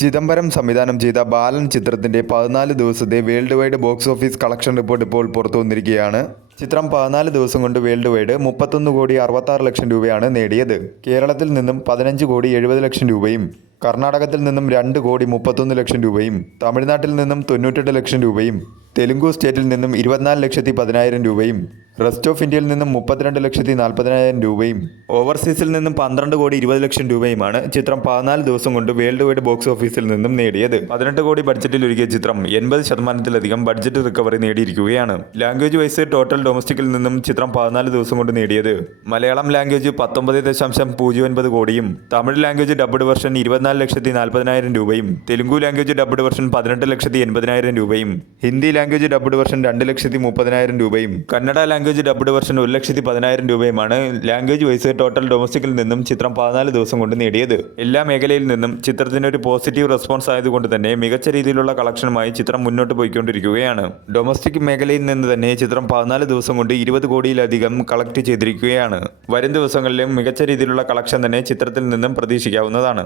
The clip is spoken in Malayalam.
ചിദംബരം സംവിധാനം ചെയ്ത ബാലൻ ചിത്രത്തിന്റെ 14 ദിവസത്തെ world wide box office collection report ഇപ്പോൾ പുറത്തു വന്നിരിക്കുകയാണ്. ചിത്രം 14 ദിവസം കൊണ്ട് വേൾഡ് വൈഡ് 31,66,00,000 രൂപയാണ് നേടിയത്. കേരളത്തിൽ നിന്നും 15,70,00,000 രൂപയും കർണാടകത്തിൽ നിന്നും 2,31,00,000 രൂപയും തമിഴ്നാട്ടിൽ നിന്നും 98,00,000 രൂപയും തെലുങ്കു സ്റ്റേറ്റിൽ നിന്നും 24,10,000 രൂപയും റെസ്റ്റ് ഓഫ് ഇന്ത്യയിൽ നിന്നും 32,40,000 രൂപയും ഓവർസീസിൽ നിന്നും 12,20,00,000 രൂപയുമാണ് ചിത്രം 14 ദിവസം കൊണ്ട് വേൾഡ് വൈഡ് ബോക്സ് ഓഫീസിൽ നിന്നും നേടിയത്. 18 കോടി ബഡ്ജറ്റിൽ ഒരുക്കിയ ചിത്രം 80% ബഡ്ജറ്റ് റിക്കവറി നേടിയിരിക്കുകയാണ്. ലാംഗ്വേജ് വൈസ് ടോട്ടൽ ഡൊമസ്റ്റിക്കിൽ നിന്നും ചിത്രം 14 ദിവസം കൊണ്ട് നേടിയത് മലയാളം ലാംഗ്വേജ് 19.09 കോടിയും തമിഴ് ലാംഗ്വേജ് ഡബ്ഡ് വെർഷൻ 24,40,000 രൂപയും തെലുങ്കു ലാംഗ്വേജ് ഡബ്ഡ് വെർഷൻ 18,80,000 രൂപയും ഹിന്ദി ലാംഗ്വേജ് ഡബ്ഡ് വെർഷൻ 2,30,000 രൂപയും കന്നഡ ലാംഗ്വേജ് ഡബ്ഡ് വെർഷൻ 1,10,000 രൂപയുമാണ് ലാംഗ്വേജ് വൈസ് ടോട്ടൽ ഡൊമസ്റ്റിക്കിൽ നിന്നും ചിത്രം 14 ദിവസം കൊണ്ട് നേടിയത്. എല്ലാ മേഖലയിൽ നിന്നും ചിത്രത്തിന് ഒരു പോസിറ്റീവ് റെസ്പോൺസ് ആയതുകൊണ്ട് തന്നെ മികച്ച രീതിയിലുള്ള കളക്ഷനുമായി ചിത്രം മുന്നോട്ട് പോയിക്കൊണ്ടിരിക്കുകയാണ്. ഡൊമസ്റ്റിക് മേഖലയിൽ നിന്ന് തന്നെ ചിത്രം 14 ദിവസം കൊണ്ട് 20 കോടിയിലധികം കളക്ട് ചെയ്തിരിക്കുകയാണ്. വരും ദിവസങ്ങളിലും മികച്ച രീതിയിലുള്ള കളക്ഷൻ തന്നെ ചിത്രത്തിൽ നിന്നും പ്രതീക്ഷിക്കാവുന്നതാണ്.